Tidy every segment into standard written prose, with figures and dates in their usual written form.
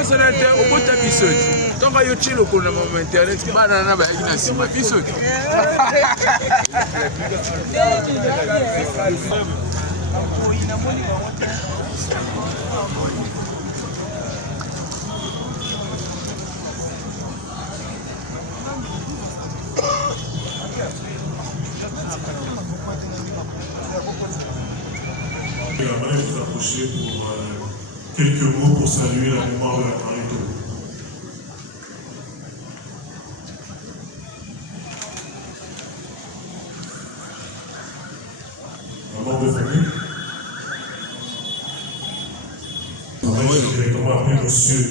okosala te obota biso te ntongo yo tie lokolo na mama internet bana na bayaki na nsima biso te J'aimerais vous approcher pour quelques mots pour saluer la mémoire de la Marito. Un membre de famille. Je vais directement appeler monsieur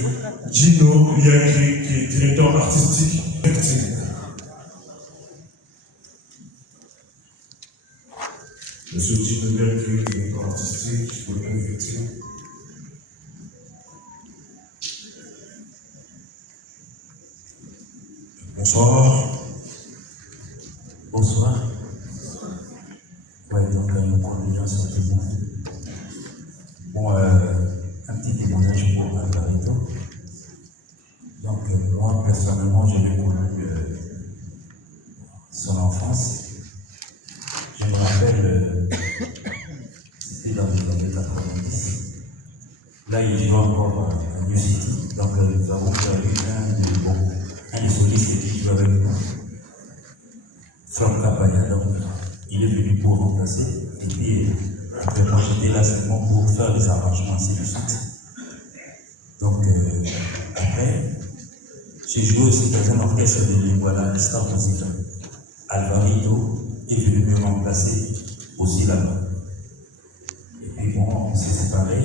Gino Liagri, qui est directeur artistique Victime. Monsieur Gino Liagri, directeur artistique pour le Victime. Bonsoir. Bonsoir. Ouais, donc nos condoléances à tout le monde. Bon, un petit témoignage pour Alvarito. Donc, moi, personnellement, j'avais connu son enfance. Je me rappelle, c'était dans les années 90. Là, il jouait encore à New City. Donc, nous avons perdu un des solistes qui joue avec nous. Franck Capaya, donc il est venu pour remplacer. Et puis, après, moi j'étais là seulement pour faire les arrangements, ainsi de suite. Donc, après, j'ai joué aussi dans un orchestre de Lingwala, le Star Musica. Alvarito est venu me remplacer aussi là-bas. Et puis, bon, on s'est séparés.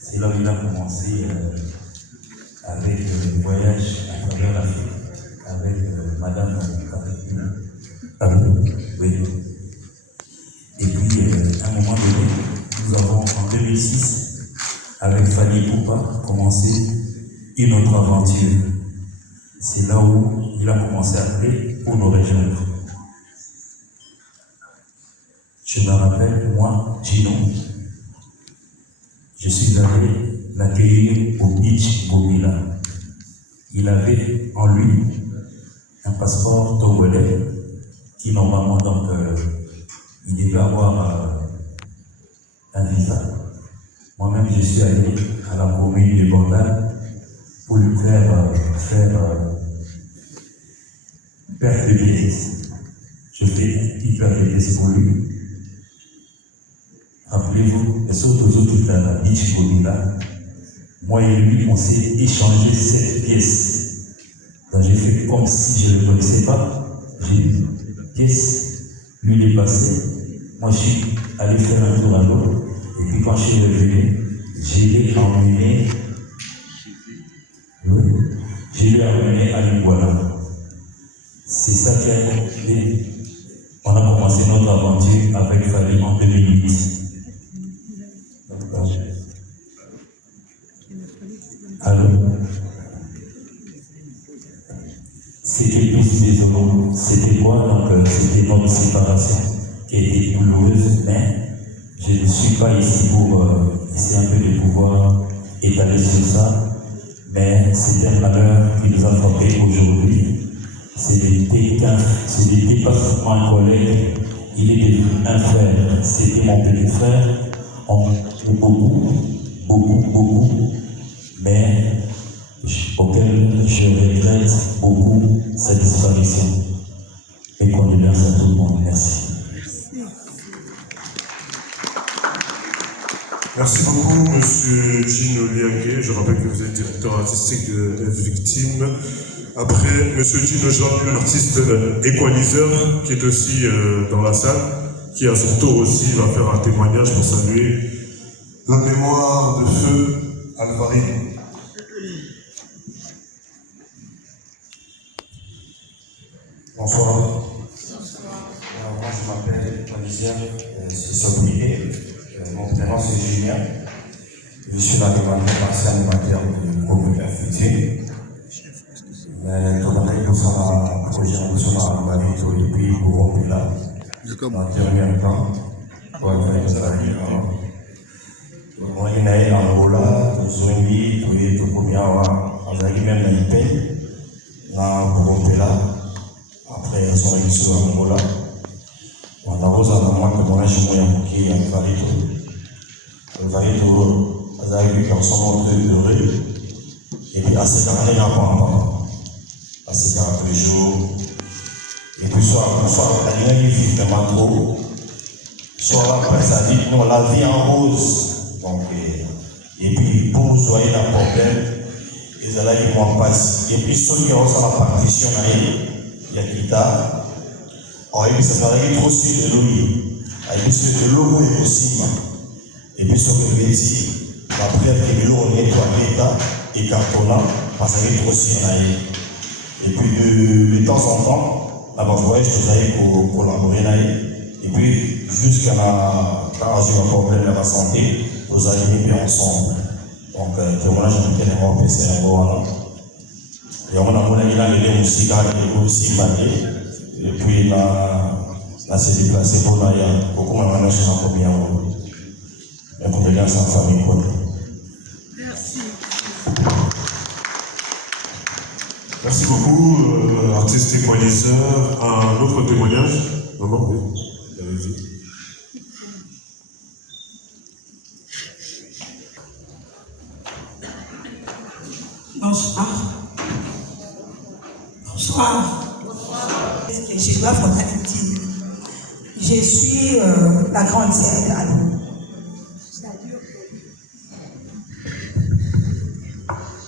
C'est là où il a commencé avec le voyage à travers l'Afrique, avec Madame Catherine. Oui. Et puis, à un moment donné, nous avons en 2006, avec Fanny Poupa, commencé une autre aventure. C'est là où il a commencé à appeler pour nous rejoindre. Je me rappelle, moi, Gino, je suis allé l'accueillir au beach Bobila. Il avait en lui un passeport togolais qui normalement donc il devait avoir un visa. Moi-même je suis allé à la commune de Bandal pour lui faire perte de vitesse. Je fais une perte de vitesse pour lui. Rappelez-vous, et surtout tout à la beach Bobila, moi et lui on s'est échangé 7 pièces. Donc j'ai fait comme si je ne le connaissais pas. J'ai dit pièce, lui il est passé. Moi je suis allé faire un tour à l'eau. Et puis quand je suis revenu, je l'ai emmené. Oui, je l'ai emmené à Lingwala. C'est ça qui a été. On a commencé notre aventure avec Fali en 2008. Allô? C'était plus désolant. C'était quoi? Donc, c'était notre séparation qui était douloureuse, mais je ne suis pas ici pour essayer un peu de pouvoir étaler sur ça. Mais c'est un malheur qui nous a frappé aujourd'hui. Ce n'était pas seulement un collègue, il est devenu un frère. C'était mon petit frère. On m'aime beaucoup. Mais auquel je regrette beaucoup sa disparition. Mes condoléances à tout le monde. Merci. Merci beaucoup, monsieur Gino Liagri. Je rappelle que vous êtes directeur artistique de Victime. Après, monsieur Gino Jean, l'artiste équaliseur, qui est aussi dans la salle, qui à son tour aussi va faire un témoignage pour saluer la mémoire de feu Alvarito. Bonsoir. Alors, moi je m'appelle Equaliseur, c'est Sobriquet. Mon prénom c'est Julien. Je suis l'animateur, ancien animateur du groupe de Victime. Tokataki kosala projet mosusu na Alvarito depuis groupe là. En dernier temps, moi, il y a Angola, Zombi, tous les premiers peine, na Bogopela, après son exil à Angola. On a osé à moi que mon âge moyen qui est un varito, ça a eu un son heureux, et puis à ce caractère, il n'y a pas à ce caractère de jour, et puis soit la ligne vit vraiment trop, soit la presse a dit non, la vie en rose, donc, et puis pour soigner la problème, ils allaient m'en passer, et puis ceux qui ont la partition, il y a guitare. Et puis ça paraît trop sur de l'eau, et puis sur de l'eau et aussi, et puis sur le métier, la prière que l'eau nettoie l'état et cartonnant, parce qu'il est trop sur et puis de temps en temps, la voyage, vous allez collaborer, et puis jusqu'à quand j'ai un problème de la santé, vous allez vivre ensemble. Donc, témoignage de témoin PC, et on a les musiques, aussi, et puis là s'est déplacé pour là, il y a beaucoup de manières sur la première la condoléance en famille. Merci. Merci beaucoup, artiste équaliseur. Un autre témoignage? Maman, oui. Allez-y. Bonsoir. Bonsoir. Je dois Fontanitine. Je suis la grande sœur d'Anne.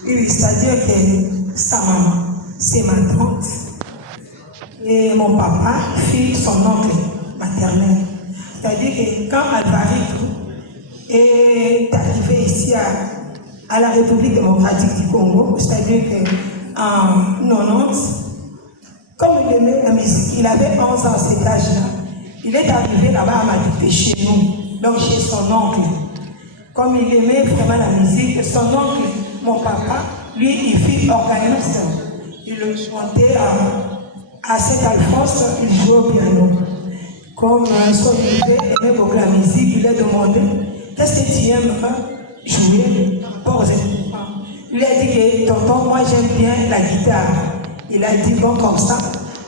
Oui, c'est-à-dire que sa maman, c'est ma tante. Et mon papa fut son oncle maternel. C'est-à-dire que quand Alvarito est arrivé ici à la République démocratique du Congo, c'est-à-dire qu'en 90, comme il aimait la musique, il avait 11 ans à cet âge-là. Il est arrivé là-bas à Malipé chez nous, donc chez son oncle. Comme il aimait vraiment la musique, son oncle, mon papa, lui, il fut organiste. Il chantait à Saint-Alphonse, il jouait au piano. Comme son neveu aimait beaucoup la musique, il a demandé qu'est-ce que tu aimes jouer pour aux enfants. Il a dit que tonton, moi j'aime bien la guitare. Il a dit bon comme ça,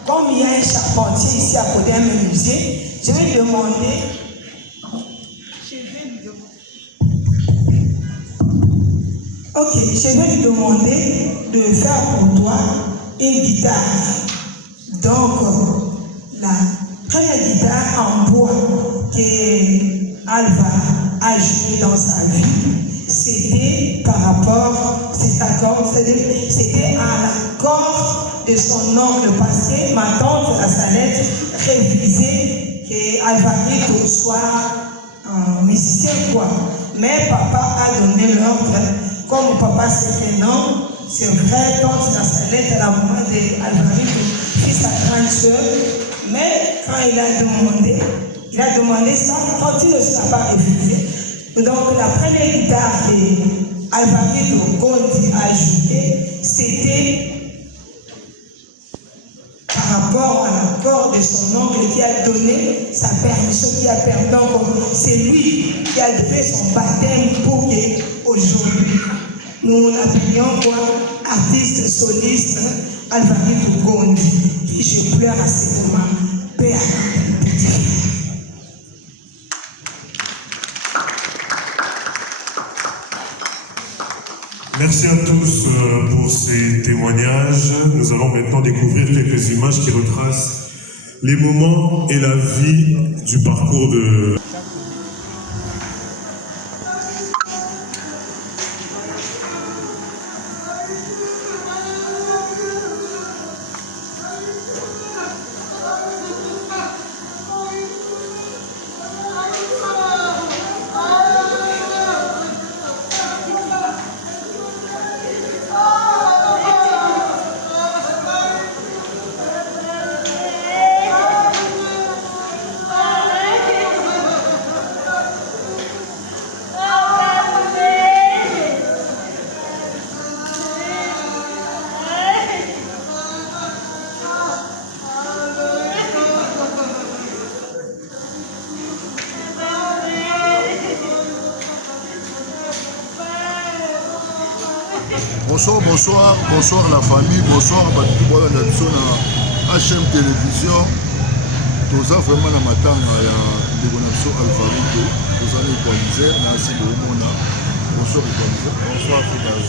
comme il y a un charpentier ici à côté d'un musée, je vais lui demander. Ok, je vais lui demander de faire pour toi une guitare. Donc, la première guitare en bois qu'Alva a joué dans sa vie, c'était par rapport, c'était à l'accord de son oncle, parce que ma tante, la Salette, révisait qu'Alvarito soit un musicien, quoi. Mais papa a donné l'ordre. Comme papa c'était non, c'est vrai, tante la Salette, la maman d'Alvarito, fut sa grande soeur. Mais quand il a demandé ça, quand il ne s'est pas refusé. Donc la première guitare qu'Alvarito Gondi a jouée, c'était par rapport à l'accord de son oncle qui a donné sa permission, qui a permis. Donc c'est lui qui a donné son baptême pour qu'aujourd'hui, nous l'appelions quoi, artiste soliste Alvarito Gondi. Et je pleure à ce moment. Père, Merci à tous pour ces témoignages. Nous allons maintenant découvrir quelques images qui retracent les moments et la vie du parcours de... Bonsoir, bonsoir, bonsoir la famille, bonsoir Batutu Bola Nabiso na HM Télévision. Toza vraiment na matanga ya ndeko na biso Alvarito, toza na équaliser na asi bomona. Bonsoir équaliser. Bonsoir Fidaz.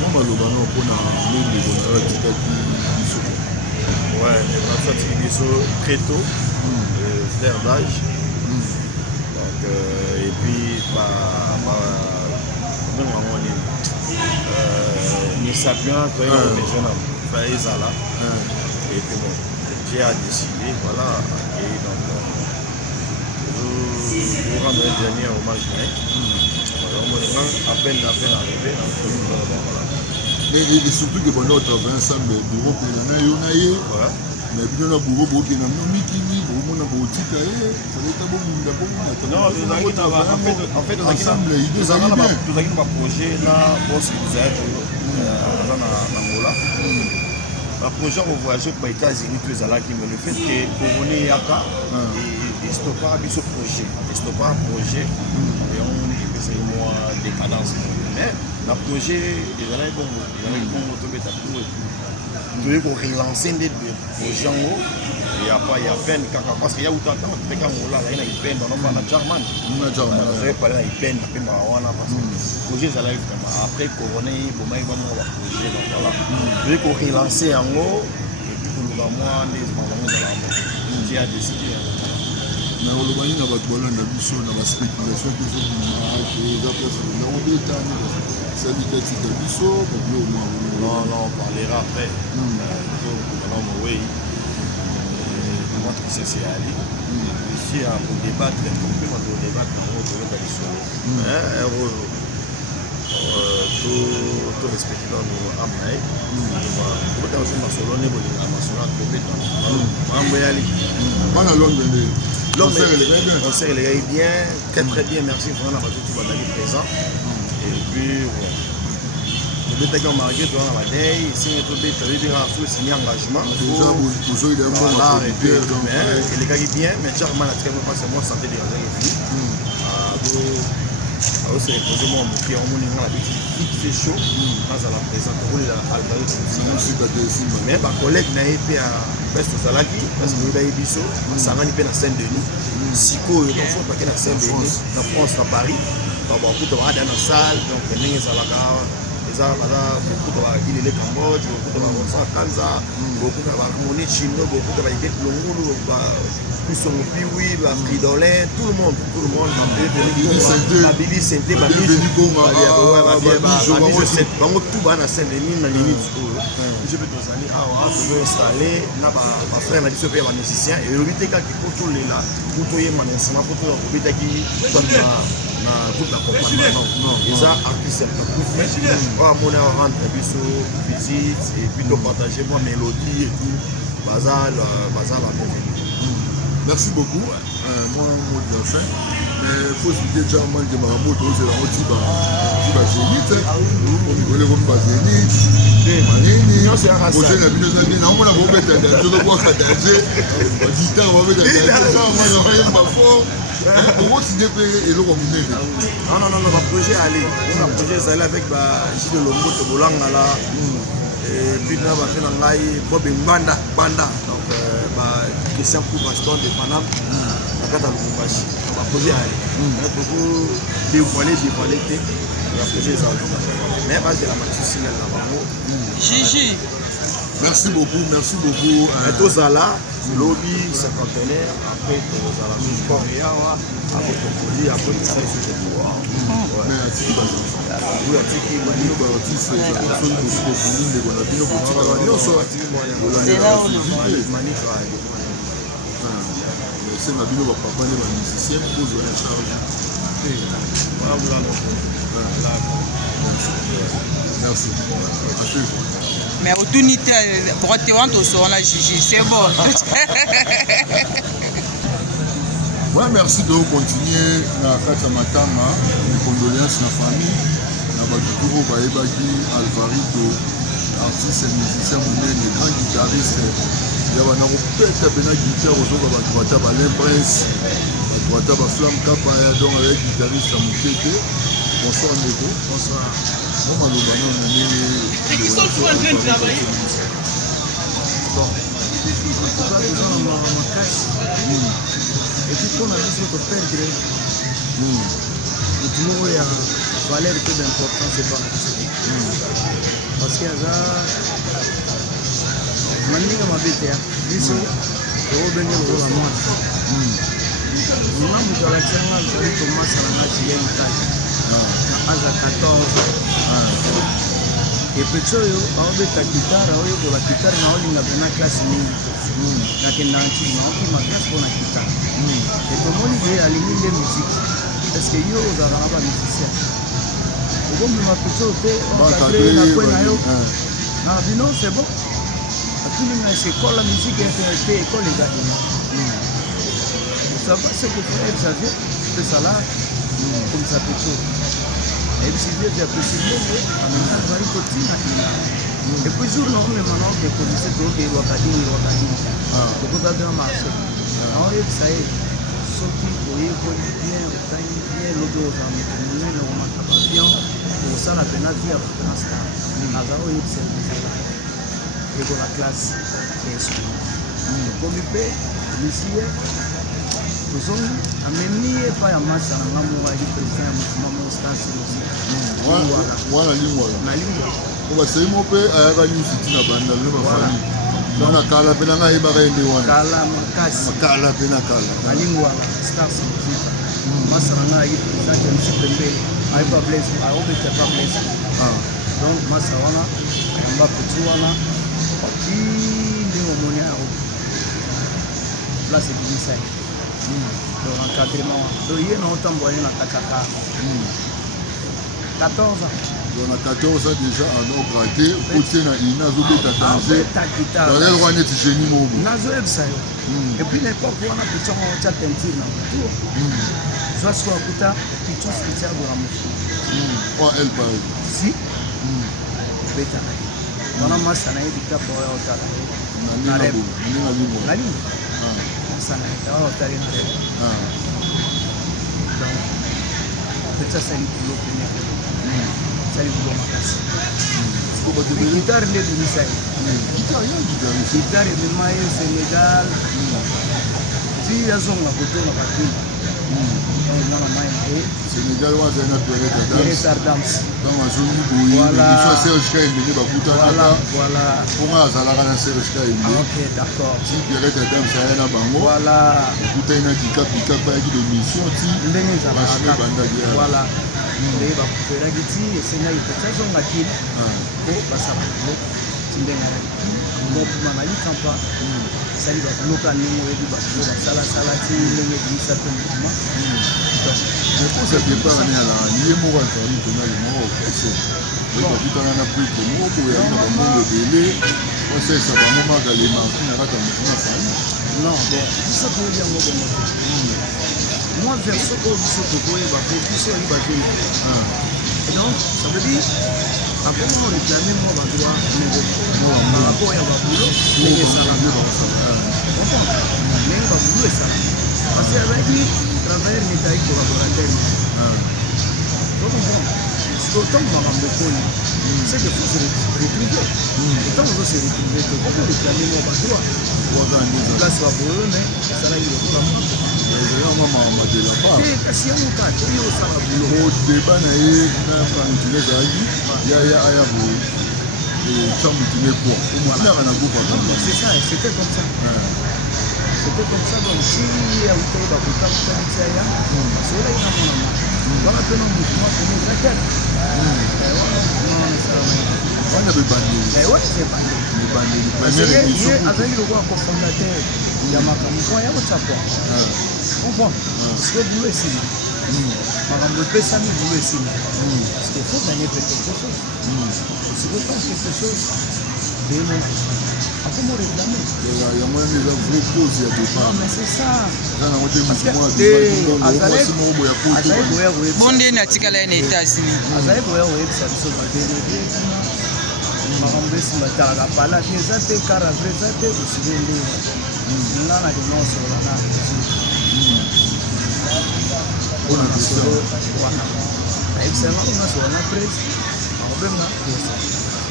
Moi maloba no pona ndeko na tikaki biso. Ouais, ndeko na tikaki biso très tôt. Vers d'âge. Donc et puis ni sapien quand on est jeune homme, Ezala. Et puis bon, Dieu a décidé, voilà, et donc pour rendre un dernier hommage, à peine arrivé, voilà. Mais surtout que pendant travailler ensemble, bureau pour la mais bien na bureau pour que na mikini, pour mon abotika, ça n'est pas bon, non, en fait, ensemble, nous avons un projet là, boss qui dans Angola. Un projet au voyage aux États-Unis, tout ça là qui me le fait que pour on est Yaka et stopper à ce projet, stopper un projet et on est c'est moi décadence. Mais le projet des années bon, tu veux relancer des projets en haut. Il y a pas, il y a peine parce qu'il y a autant de temps que quand on l'a, il y a une peine dans le German. On a parlé de peine, parce que le projet ça arrive vraiment après Corona, bon mais il va mon projet donc voilà. Je vais relancer en haut et puis pour le mois les mamans dans la boîte. J'ai décidé. Mais on le voit dans votre ballon de biso, dans la spéculation que vous avez fait, on est tanné. Ça dit que c'est un biso, non, on parlera après. Oui. C'est Ali. Ici, pour débattre, pour débattre, tout respecter dans nos amnaïs. Pour que nous soyons les concert est bien, très bien, merci pour avoir tout présent. Et puis, le bétail qu'on marqué dans la bataille, si on peut signer engagement. Déjà, vous avez un bon et puis, les gars qui bien, mais Charles a très bien passé moi santé des réseaux. C'est reposé moi qui ont mon nom vite fait chaud dans la présence pour les Alvarito. Mais ma collègue n'a été à West Zalaki parce que nous avons biso, ça va pas dans Saint-Denis. Siko il faut pas que dans Saint-Denis, en France, à Paris. Donc beaucoup de dans la salle, donc les Zalaka beaucoup de il est Cambodge, beaucoup de Kanza, beaucoup de harmonie chinois, beaucoup de baguettes longues, plus son piwi, la fridolin, tout le monde, Billy Santé, tout va dans Saint-Denis, dans limite. Je peux te dire, je veux installer, ma frère m'a dit que je suis un musicien, et le but est que pour les là, pour tout le monde, c'est ma photo, pour le but est toute la compagnie. Les artistes, on rentre visite et puis de partager ma mélodie et tout. Bazar la merci beaucoup. Moi, je suis mais il faut se dire déjà moi de ma moto, c'est la moto qui va zénith. On est comme pas zénith. Manini. Projet la vidéo ça dit non, on a beau mettre dans je dois voir ça danger. Guitare on va mettre dans on va rien pas fort. Comment tu dis et le combiné. Non, le projet allé. Le projet ça allait avec Gilles de Lombo de Bolanga là. Et puis là va faire ngai Bob Banda. Donc question pour Baston de Paname. La carte à Lubumbashi. On va poser à aller. Beaucoup dévoiler. La projet ça. Mais parce que la matière là-bas. Gigi. Merci beaucoup. Tozala, lobby, cinquantenaire, après Tozala, Coréa, après Tokoli, après Tokoli. Merci. Oui, Atiki, Mani, Barotis, c'est ma bino papa les musiciens pose la charge. Merci. Mais opportunité pour te rendre au son la Gigi, c'est bon. Ouais, merci de continuer na kata matanga, mes condoléances na famille, na Batuturo Baebaki, Alvarito, artiste et musicien monene, grand guitariste. Il y a un peta bena guitare aux autres batouata Balen Prince, batouata Flamme Kapa, donc avec guitariste à Moukete. Bonsoir Neko. Bonsoir. Bon malobano na nini sont souvent en train de travailler. Bon, en tout cas, nous allons avoir ma casse. Et puis, quand on a dit que perdre, tout le monde a valeur d'importance, c'est pas parce qu'il y a maniga mabete ya biso tobengela kola mwasi nga moto alakisanga zali tomasala nga jiye itali na aza 14 epeti oyo aobeta gitare aoyekola gitare naolinga pena klase mingi nakenda ntini naokima klase mpona gitare etomoni ye alingi nde musike parceke yo ozalaka na bamusicien okomema peti oyo te encadre na kwe na yo na bino c'est bon atulinga esekola musique te ekole ezalina sava ce que frère Xavier pesala komisa peti oyo ayebisi vie vyapesi ndenge amenga zali kotina ina epuis jour naomema naokekolise tookeyelwaka dini tokozadena marché naoyebisa ye soki oyekoli bien otangi bien lobi ozala moto monene omata bavion okosala pena vie ya grand star nazala oyebisa ezala ekola classe eso ekomi mpe misi ye tozongi amemi ye epai ya masa na nga moko ayaki président ya mouvement mo stars wana lingwala na lingwala obaseli mo mpe ayaka liusiti na bandalo no bafami na kala mpe nanga ayebaka ye nde wana kala makasi kala mpe na kala na lingwala stars mokita masa na nga ayaki président ya misi pembele ayeba blaise aobeta pa blaise donc masa wana ayamba peti wana ati ndenge omoni ayo place ebimisa ye donc encadrement wana donc ye na otambola ye na kati ya kar 14 ans donc na 14 ans déjà anaograde otie na ina azobeta danger barel wana neti génie mobo nazoyebisa yo epuis na époque wana peti yango otya tentire na motu zwa siko akuta pichos peti agola mofu el pare si beta na ye wana masa na ye bikapa oyo otala na rebe na lingo masa na ye oyo otali na rebe donc peti asali bulo pene asali bulo makasi gitare nde ebimisa ye gitare emema ye sénégal ti azonga kotona bakini mwana mai na ye sénégal wana azali na Pierrette Adams donc azongi boye biso ya serge kaembele bakutanaka voilà mponga azalaka na serge kaembe ok d'accord ti Pierrette Adams aya na bango voilà okutani na bikapikapa ayaki de mission ti ndenge machine ebandaki voilà nde bakuperaki ti esengaki peti azonga kili po basala bulo ti ndenge ayaki kili mopima na likampa esali babuloka ndenge oyebi babulo basalasala ti ndenge ebimisa mpe mouvement mais posa départ ane alaka ye moko azali mpena lemoko okese bakutana na priko moko boye ali na bamongo ebele osalisa bango makalema na kati ya mouvement fami non bon biso toyebi yango bongo te moi verso oyo biso tokoyeba po biso oyebi bajeune donc ça veut dire akomo réclame moi badroit nouveau par rapport ya babulo ndenge esalaka ndenge babulo esalaka parce que abaki travailleur netaki collaborateur tocomprendre siko ntango makambo ekoni c'est que faut se retrouver ntango ozo se retrouver te koko réclame moi badroit place babulo me esalaki lokola moko kasi yango kaka oyo osala bulo modeba na ye na mutile ezalaki yaya aya boye tya mutile poa omutinaka na groupe c'est ça c'était comme ça c'était comme ça donc si autaki bakotaki ti aya basolaki na mwana ma wana mpe na mouvement pene ezakele wana mouvement wana esalama wana bebandeli wana ebandeli ye azalaki lokola cofondateur ya makambo po ya kotsapwa comprendre parce que bulo esili makambo epesami bulo esili parce que faut gagner peut quelque chose c'est autant quelque chose demo akomo réclamer yango wana eza vrai cause ya départ mais c'est ça eza nango te azalaki koya koyebisa bondeni atikala ye na etats-unis azalaki koya koyebisa biso badenevie kuna makambo esimba talaka palaki eza te kara vrai eza te osile nde nga na lima osola na mpona masolo wana ayebisa yango nasola na presse akobenga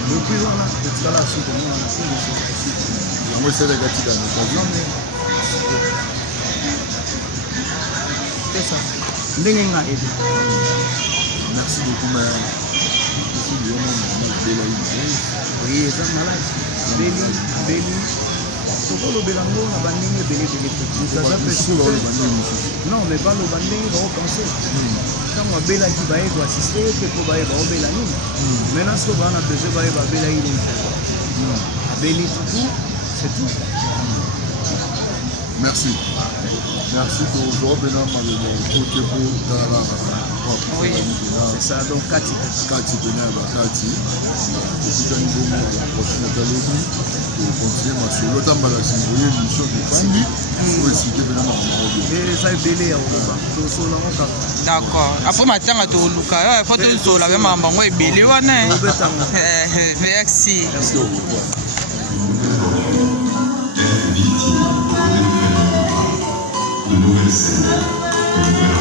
depuis wana totikala suki omona na kili soka suki yango esalaka tika na occasion pesa ndenge nga ede merci beaucoup mais oui eza malade beli tokolobela ngo na bandenge ebelebele non mais baloba ndenge baopense ntango abelaki bayeba asiste te mpo bayeba obela nini maintenant soki baa na besoin bayeba abelaki nini abeli tutu c'est tout merci tozwa mpena maloba okote po tala c'est ça donc kati pena ya bakati tokutani bongo la prochaine atalobi tocontinue masolo otambala simboye émission tofandi oyo esike mpena makambo eza ebele ya koloba tosola ngo kaka d'accord apres matanga toluka fo tozola mpe makambo yango ebele wana merci de nouvelles scènes.